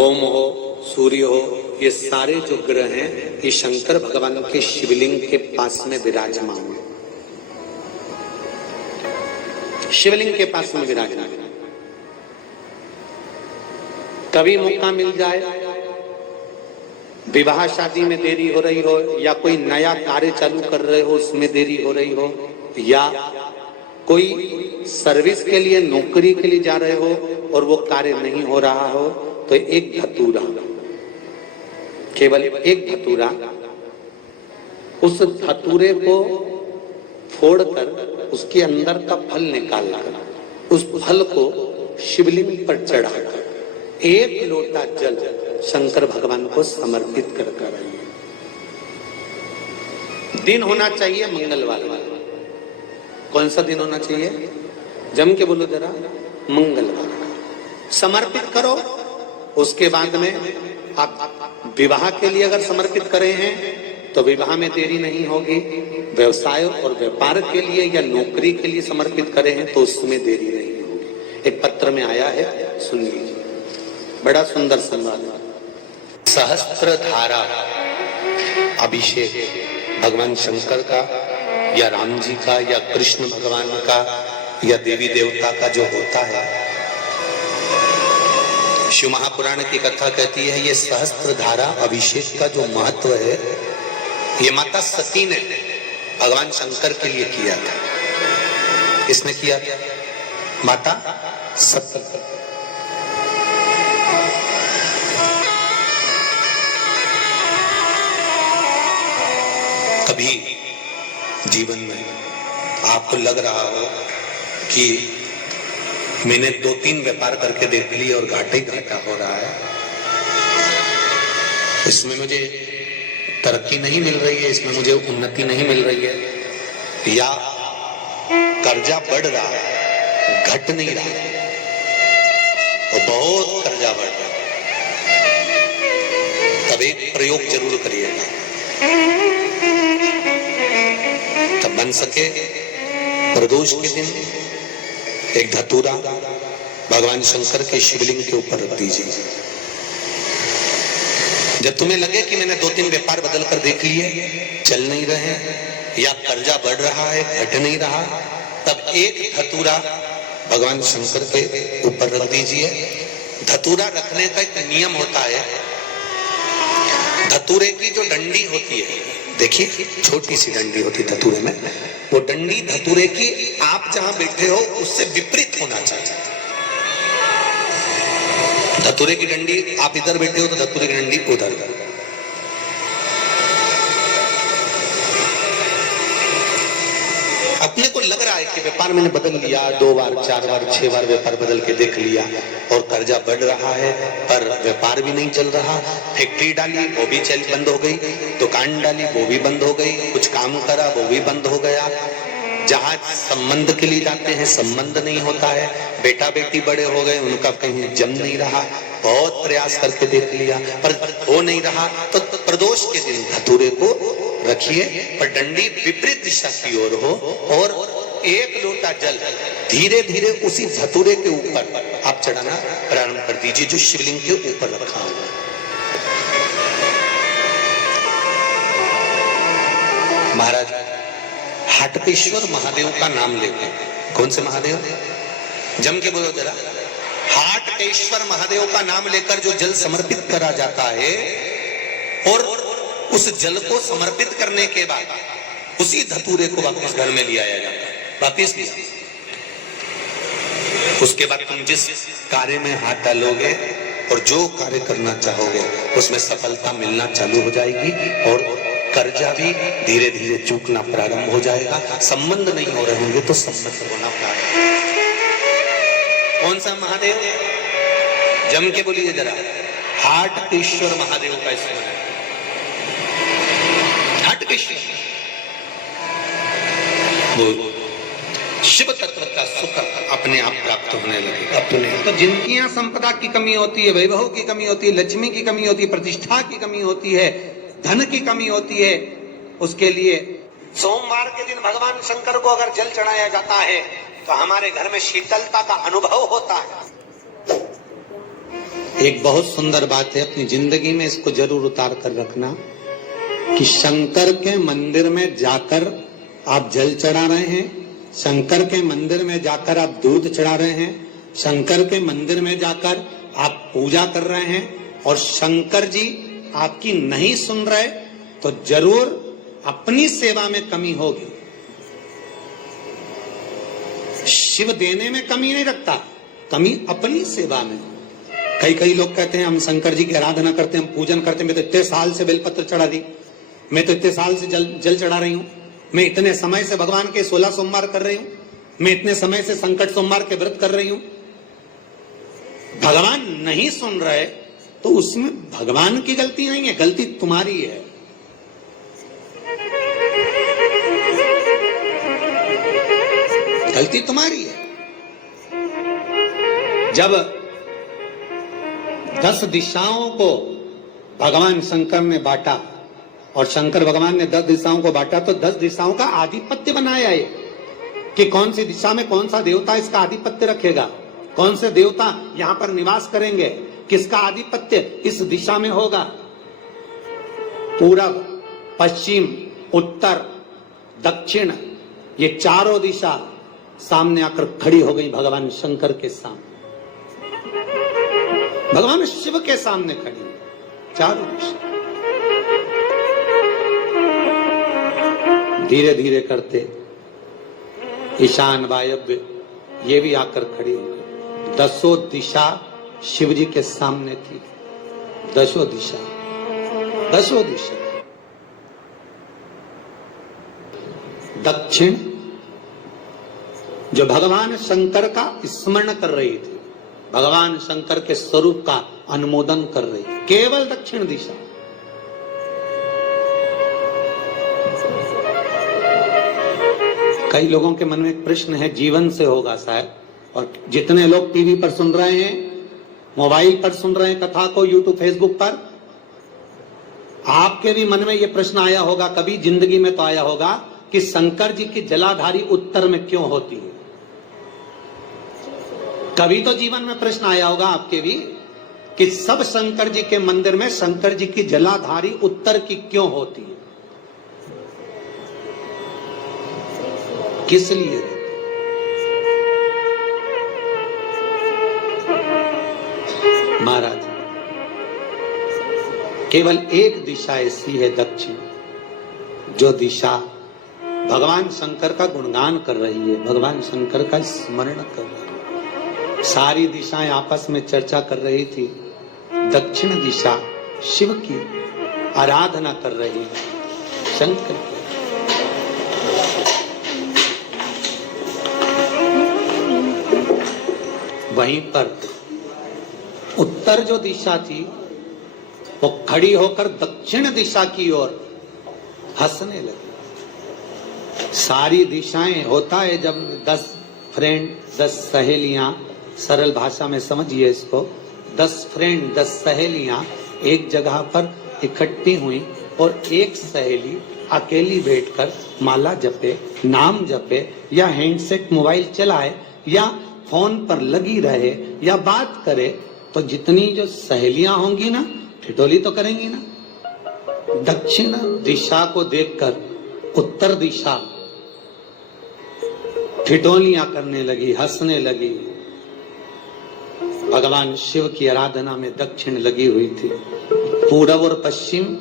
भौम हो, सूर्य हो, ये सारे जो ग्रह हैं ये शंकर भगवान के शिवलिंग के पास में विराजमान है। शिवलिंग के पास में विराजमान। कभी मौका मिल जाए, विवाह शादी में देरी हो रही हो, या कोई नया कार्य चालू कर रहे हो उसमें देरी हो रही हो, या कोई सर्विस के लिए नौकरी के लिए जा रहे हो और वो कार्य नहीं हो रहा हो, तो एक धतूरा, केवल एक धतूरा, उस धतूरे को फोड़कर उसके अंदर का फल निकालकर उस फल को शिवलिंग पर चढ़ाकर एक लोटा जल शंकर भगवान को समर्पित कर कर आइए। दिन होना चाहिए मंगलवार। कौन सा दिन होना चाहिए? जम के बोलो जरा, मंगलवार। समर्पित करो। उसके बाद में आप विवाह के लिए अगर समर्पित करे हैं तो विवाह में देरी नहीं होगी। व्यवसाय और व्यापार के लिए या नौकरी के लिए समर्पित करे हैं तो उसमें देरी नहीं होगी। एक पत्र में आया है, सुन लीजिए, बड़ा सुंदर संवाद। सहस्त्र धारा अभिषेक भगवान शंकर का या राम जी का या कृष्ण भगवान का या देवी देवता का जो होता है, शिव महापुराण की कथा कहती है ये सहस्त्र धारा अभिषेक का जो महत्व है ये माता सती ने भगवान शंकर के लिए किया था। किसने किया था? माता सती। कभी जीवन में आपको लग रहा हो कि मैंने 2-3 व्यापार करके देख लिए और घाटा ही घाटा हो रहा है, इसमें मुझे तरक्की नहीं मिल रही है, इसमें मुझे उन्नति नहीं मिल रही है, या कर्जा बढ़ रहा है, घट नहीं रहा और बहुत कर्जा बढ़ रहा है, तब एक प्रयोग जरूर करिएगा। तब बन सके प्रदोष के दिन एक धतूरा भगवान शंकर के शिवलिंग के ऊपर रख दीजिए। जब तुम्हें लगे कि मैंने 2-3 व्यापार बदल कर देख लिए, चल नहीं रहे या कर्जा बढ़ रहा है, घट नहीं रहा, तब एक धतूरा भगवान शंकर के ऊपर रख दीजिए। धतूरा रखने का एक नियम होता है। धतूरे की जो डंडी होती है, देखिए छोटी सी डंडी होती है धतूरे में, वो डंडी धतूरे की आप जहां बैठे हो उससे विपरीत होना चाहिए। धतूरे की डंडी आप इधर बैठे हो तो धतूरे की डंडी उधर। अपने को लग रहा है कि व्यापार मैंने बदल लिया, 2 बार 4 बार 6 बार व्यापार बदल के देख लिया और कर्जा बढ़ रहा है, पर व्यापार भी नहीं चल रहा। फैक्ट्री डाली वो भी चल बंद हो गई, दुकान डाली वो भी बंद हो गई, कुछ काम करा वो भी बंद हो गया। जहाँ संबंध के लिए जाते हैं संबंध नहीं होता है, बेटा बेटी बड़े हो गए उनका कहीं जम नहीं रहा, बहुत प्रयास करके देख लिया पर हो नहीं रहा। तो प्रदोष के दिन धतूरे को रखिए पर डंडी विपरीत दिशा की ओर हो और एक लोटा जल धीरे धीरे उसी धतूरे के ऊपर आप चढ़ाना प्रारंभ कर दीजिए जो शिवलिंग के ऊपर रखा हुआ। महाराज हाटकेश्वर महादेव का नाम लेकर, कौन से महादेव? जम के बोलो जरा। हाटकेश्वर महादेव का नाम लेकर जो जल समर्पित करा जाता है और उस जल को समर्पित करने के बाद उसी धतूरे को वापस घर में ले आया जाता है, वापस लिया। उसके बाद तुम जिस कार्य में हाथ डालोगे और जो कार्य करना चाहोगे उसमें सफलता मिलना चालू हो जाएगी और कर्जा भी धीरे धीरे चूकना प्रारंभ हो जाएगा। संबंध नहीं हो रहे होंगे तो संबंध होना प्रारंभ। कौन सा महादेव? जम के बोलिए जरा। हाटकेश्वर महादेव का स्मरण। हाटकेश्वर वो शिव तत्व का सुख अपने आप प्राप्त होने लगे अपने। तो जिनकी यहाँ संपदा की कमी होती है, वैभव की कमी होती है, लक्ष्मी की कमी होती है, प्रतिष्ठा की कमी होती है, धन की कमी होती है, उसके लिए सोमवार के दिन भगवान शंकर को अगर जल चढ़ाया जाता है तो हमारे घर में शीतलता का अनुभव होता है। एक बहुत सुंदर बात है, अपनी जिंदगी में इसको जरूर उतार कर रखना कि शंकर के मंदिर में जाकर आप जल चढ़ा रहे हैं, शंकर के मंदिर में जाकर आप दूध चढ़ा रहे हैं, शंकर के मंदिर में जाकर आप पूजा कर रहे हैं और शंकर जी आपकी नहीं सुन रहे तो जरूर अपनी सेवा में कमी होगी। शिव देने में कमी नहीं रखता, कमी अपनी सेवा में। कई लोग कहते हैं हम शंकर जी की आराधना करते हैं, हम पूजन करते हैं, मैं तो इतने साल से बेलपत्र चढ़ा दी, मैं तो इतने साल से जल चढ़ा रही हूं, मैं इतने समय से भगवान के 16 सोमवार कर रही हूं, मैं इतने समय से संकट सोमवार के व्रत कर रही हूं। भगवान नहीं सुन रहे तो उसमें भगवान की गलती नहीं है, गलती तुम्हारी है। गलती तुम्हारी है। जब 10 दिशाओं को भगवान शंकर ने बांटा और शंकर भगवान ने 10 दिशाओं को बांटा तो 10 दिशाओं का आधिपत्य बनाया है कि कौन सी दिशा में कौन सा देवता इसका आधिपत्य रखेगा, कौन से देवता यहां पर निवास करेंगे, किसका आधिपत्य इस दिशा में होगा। पूरब, पश्चिम, उत्तर, दक्षिण, ये चारों दिशा सामने आकर खड़ी हो गई भगवान शंकर के सामने, भगवान शिव के सामने खड़ी चारों दिशा। धीरे धीरे करते ईशान, वायव्य ये भी आकर खड़ी हो गई। 10 दिशा शिव जी के सामने थी, 10 दिशा। दक्षिण जो भगवान शंकर का स्मरण कर रही थी, भगवान शंकर के स्वरूप का अनुमोदन कर रही, केवल दक्षिण दिशा। कई लोगों के मन में एक प्रश्न है, जीवन से होगा शायद, और जितने लोग टीवी पर सुन रहे हैं, मोबाइल पर सुन रहे हैं कथा को, यूट्यूब, फेसबुक पर, आपके भी मन में यह प्रश्न आया होगा, कभी जिंदगी में तो आया होगा कि शंकर जी की जलाधारी उत्तर में क्यों होती है। कभी तो जीवन में प्रश्न आया होगा आपके भी कि सब शंकर जी के मंदिर में शंकर जी की जलाधारी उत्तर की क्यों होती है, किस लिए। महाराज, केवल एक दिशा ऐसी है दक्षिण, जो दिशा भगवान शंकर का गुणगान कर रही है, भगवान शंकर का स्मरण कर रही है। सारी दिशाएं आपस में चर्चा कर रही थी, दक्षिण दिशा शिव की आराधना कर रही है, शंकर की। वहीं पर उत्तर जो दिशा थी वो खड़ी होकर दक्षिण दिशा की ओर हंसने लगी। सारी दिशाएं, होता है जब 10 फ्रेंड, 10 सहेलियां, सरल भाषा में समझिए इसको, 10 फ्रेंड, 10 सहेलियां एक जगह पर इकट्ठी हुई और एक सहेली अकेली बैठकर माला जपे, नाम जपे, या हैंडसेट मोबाइल चलाए, या फोन पर लगी रहे, या बात करे, तो जितनी जो सहेलियां होंगी ना, ठिठोली तो करेंगी ना। दक्षिण दिशा को देखकर उत्तर दिशा ठिठोलियां करने लगी, हंसने लगी। भगवान शिव की आराधना में दक्षिण लगी हुई थी। पूरब और पश्चिम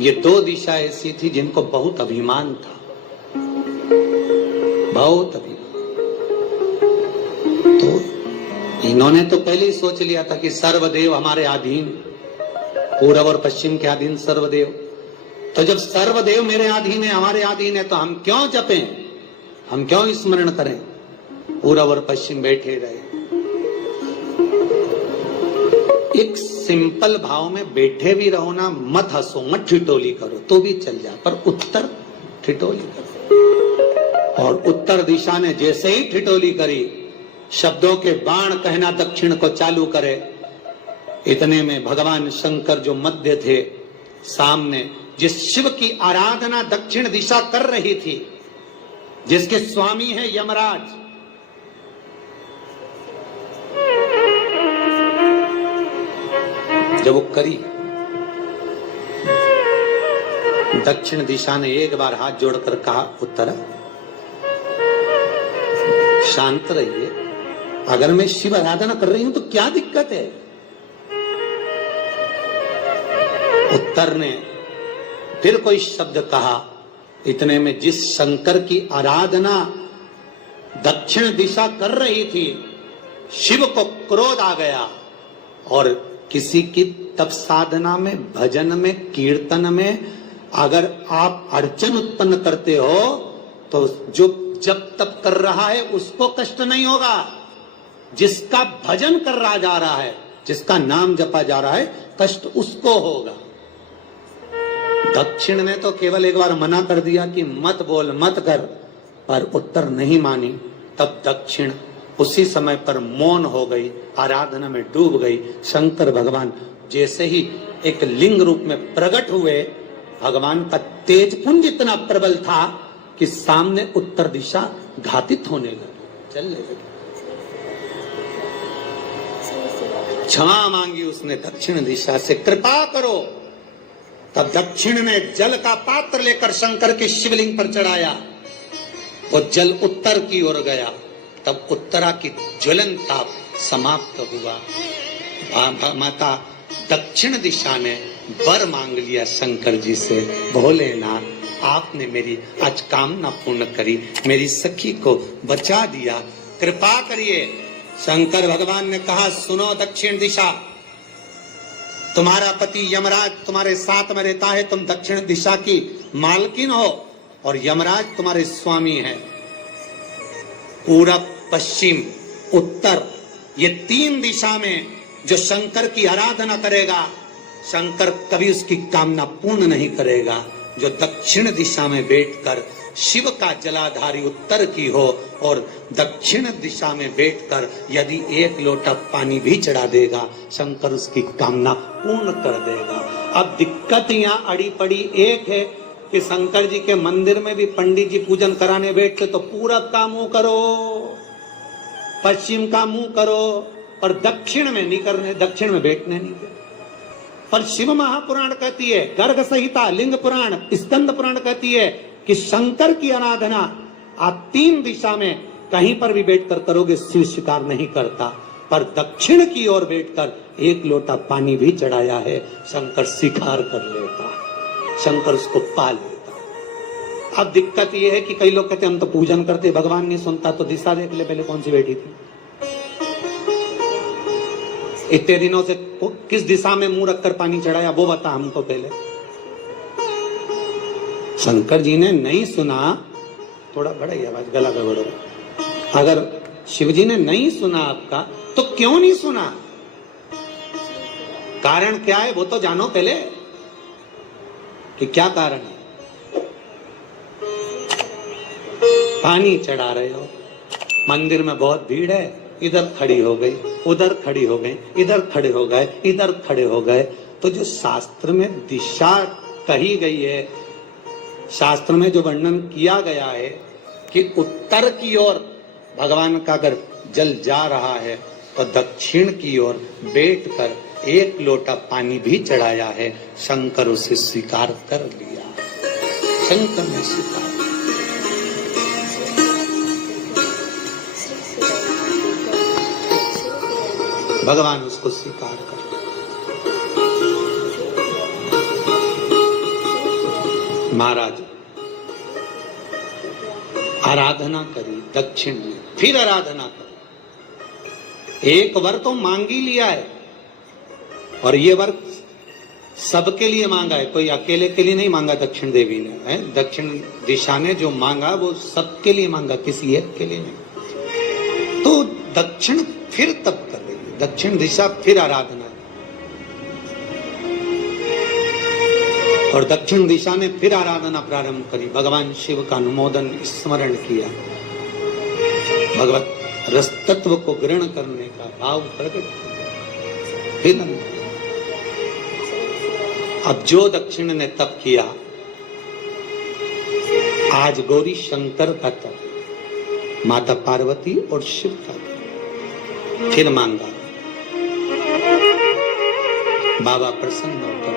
ये 2 दिशा ऐसी थी जिनको बहुत अभिमान था, बहुत अभिमान। तो इन्होंने तो पहले ही सोच लिया था कि सर्वदेव हमारे अधीन, पूरब और पश्चिम के अधीन सर्वदेव। तो जब सर्वदेव मेरे अधीन है, हमारे अधीन है, तो हम क्यों जपें, हम क्यों स्मरण करें। पूरब और पश्चिम बैठे रहे, एक सिंपल भाव में बैठे भी रहो ना, मत हंसो, मत ठिठोली करो तो भी चल जाए, पर उत्तर ठिठोली करो। और उत्तर दिशा ने जैसे ही ठिठोली करी, शब्दों के बाण कहना दक्षिण को चालू करे, इतने में भगवान शंकर जो मध्य थे सामने, जिस शिव की आराधना दक्षिण दिशा कर रही थी, जिसके स्वामी है यमराज, जब वो करी, दक्षिण दिशा ने एक बार हाथ जोड़कर कहा, उत्तर शांत रहिए, अगर मैं शिव आराधना कर रही हूं तो क्या दिक्कत है। उत्तर ने फिर कोई शब्द कहा, इतने में जिस शंकर की आराधना दक्षिण दिशा कर रही थी, शिव को क्रोध आ गया और किसी की तप साधना में, भजन में, कीर्तन में अगर आप अड़चन उत्पन्न करते हो तो जो जब तप कर रहा है उसको कष्ट नहीं होगा, जिसका भजन कर रहा जा रहा है, जिसका नाम जपा जा रहा है, कष्ट उसको होगा। दक्षिण ने तो केवल एक बार मना कर दिया कि मत बोल, मत कर, पर उत्तर नहीं मानी। तब दक्षिण उसी समय पर मौन हो गई, आराधना में डूब गई। शंकर भगवान जैसे ही एक लिंग रूप में प्रकट हुए, भगवान का तेज पुंज इतना प्रबल था कि सामने उत्तर दिशा घातित होने लगी, चलने लगी। क्षमा मांगी उसने दक्षिण दिशा से, कृपा करो। तब दक्षिण ने जल का पात्र लेकर शंकर के शिवलिंग पर चढ़ाया, वो जल उत्तर की ओर गया। तब उत्तरा की ज्वलन ताप समाप्त हुआ। माता दक्षिण दिशा ने वर मांग लिया शंकर जी से, भोलेनाथ आपने मेरी आज कामना पूर्ण करी, मेरी सखी को बचा दिया, कृपा करिए। शंकर भगवान ने कहा, सुनो दक्षिण दिशा, तुम्हारा पति यमराज तुम्हारे साथ में रहता है, तुम दक्षिण दिशा की मालकिन हो और यमराज तुम्हारे स्वामी हैं। पूरब, पश्चिम, उत्तर, ये तीन दिशा में जो शंकर की आराधना करेगा, शंकर कभी उसकी कामना पूर्ण नहीं करेगा। जो दक्षिण दिशा में बैठकर शिव का जलाधारी उत्तर की हो और दक्षिण दिशा में बैठकर यदि एक लोटा पानी भी चढ़ा देगा, शंकर उसकी कामना पूर्ण कर देगा। अब दिक्कत यहाँ अड़ी पड़ी एक है कि शंकर जी के मंदिर में भी पंडित जी पूजन कराने बैठते तो पूरब का मुंह करो, पश्चिम का मुंह करो, और दक्षिण में नहीं करने, दक्षिण में बैठने नहीं दे। पर शिव महापुराण कहती है, गर्ग संहिता, लिंग पुराण, स्कंद पुराण कहती है कि शंकर की आराधना आप तीन दिशा में कहीं पर भी बैठकर करोगे, शिव स्वीकार नहीं करता। पर दक्षिण की ओर बैठकर एक लोटा पानी भी चढ़ाया है, शंकर स्वीकार कर लेता, शंकर उसको पा लेता। अब दिक्कत यह है कि कई लोग कहते हम तो पूजन करते, भगवान नहीं सुनता, तो दिशा देख ले पहले कौन सी बैठी थी, इतने दिनों से किस दिशा में मुंह रखकर पानी चढ़ाया, वो बता हमको पहले। शंकर जी ने नहीं सुना, थोड़ा बड़ा ही आवाज, गला गड़बड़। अगर शिव जी ने नहीं सुना आपका, तो क्यों नहीं सुना, कारण क्या है वो तो जानो पहले कि क्या कारण है। पानी चढ़ा रहे हो, मंदिर में बहुत भीड़ है, इधर खड़ी हो गई, उधर खड़ी हो गई, इधर खड़े हो गए, इधर खड़े हो गए, तो जो शास्त्र में दिशा कही गई है, शास्त्र में जो वर्णन किया गया है कि उत्तर की ओर भगवान का अगर जल जा रहा है तो दक्षिण की ओर बैठकर एक लोटा पानी भी चढ़ाया है, शंकर उसे स्वीकार कर लिया, शंकर ने स्वीकार। भगवान उसको स्वीकार कर। महाराज आराधना करी दक्षिण में, फिर आराधना करी, एक वर तो मांग ही लिया है, और ये वर सबके लिए मांगा है, कोई अकेले के लिए नहीं मांगा दक्षिण देवी ने, है दक्षिण दिशा ने जो मांगा वो सबके लिए मांगा, किसी एक के लिए नहीं। तो दक्षिण फिर तप कर रही है, दक्षिण दिशा फिर आराधना, और दक्षिण दिशा ने फिर आराधना प्रारंभ करी, भगवान शिव का अनुमोदन स्मरण किया, भगवत रस तत्व को ग्रहण करने का भाव प्रकट फिर। अब जो दक्षिण ने तप किया, आज गौरी शंकर का तप, माता पार्वती और शिव का तप फिर मांगा। बाबा प्रसन्न होकर,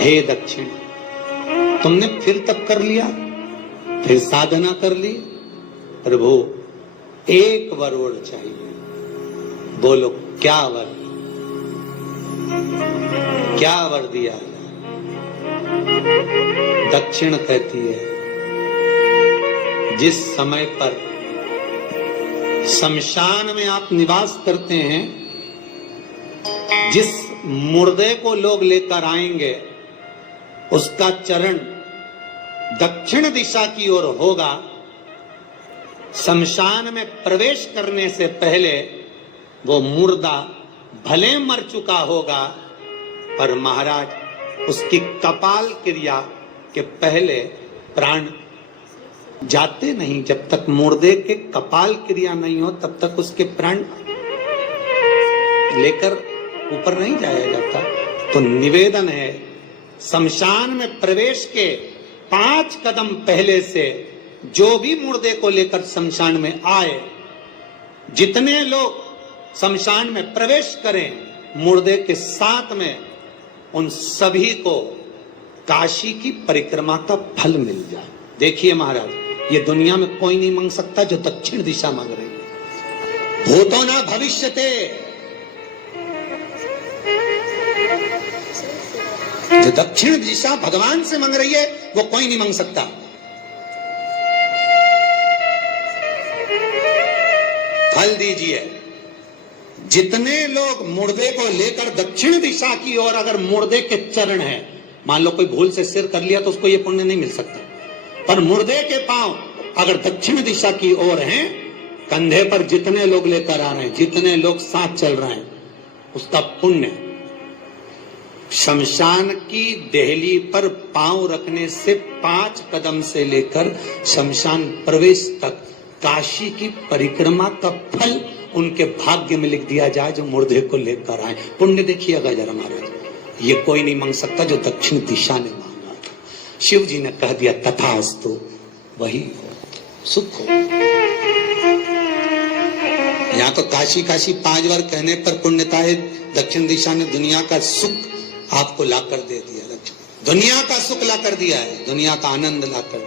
हे दक्षिण, तुमने फिर तप कर लिया, फिर साधना कर ली, प्रभु एक वर और चाहिए। बोलो क्या वर, क्या वर दिया? दक्षिण कहती है, जिस समय पर शमशान में आप निवास करते हैं, जिस मुर्दे को लोग लेकर आएंगे, उसका चरण दक्षिण दिशा की ओर होगा। शमशान में प्रवेश करने से पहले वो मुर्दा भले मर चुका होगा, पर महाराज उसकी कपाल क्रिया के पहले प्राण जाते नहीं। जब तक मुर्दे के कपाल क्रिया नहीं हो तब तक उसके प्राण लेकर ऊपर नहीं जाया जाता। तो निवेदन है, शमशान में प्रवेश के 5 कदम पहले से जो भी मुर्दे को लेकर शमशान में आए, जितने लोग शमशान में प्रवेश करें मुर्दे के साथ में, उन सभी को काशी की परिक्रमा का फल मिल जाए। देखिए महाराज, ये दुनिया में कोई नहीं मांग सकता जो दक्षिण दिशा मांग रही है। भूतो ना भविष्यते, जो दक्षिण दिशा भगवान से मांग रही है वो कोई नहीं मांग सकता। फल दीजिए। जितने लोग मुर्दे को लेकर दक्षिण दिशा की ओर, अगर मुर्दे के चरण है, मान लो कोई भूल से सिर कर लिया तो उसको ये पुण्य नहीं मिल सकता, पर मुर्दे के पांव अगर दक्षिण दिशा की ओर हैं, कंधे पर जितने लोग लेकर आ रहे हैं, जितने लोग साथ चल रहे हैं, उसका पुण्य शमशान की देहली पर पांव रखने से 5 कदम से लेकर शमशान प्रवेश तक काशी की परिक्रमा का फल उनके भाग्य में लिख दिया जाए जो मुर्दे को लेकर आए। पुण्य देखिएगा जरा महाराज, ये कोई नहीं मांग सकता जो दक्षिण दिशा ने मांगा। शिव जी ने कह दिया तथास्तु, वही सुख हो। यहाँ तो काशी काशी 5 बार कहने पर पुण्यता है, दक्षिण दिशा ने दुनिया का सुख आपको ला कर दे दिया। दुनिया का सुख ला कर दिया है, दुनिया का आनंद ला कर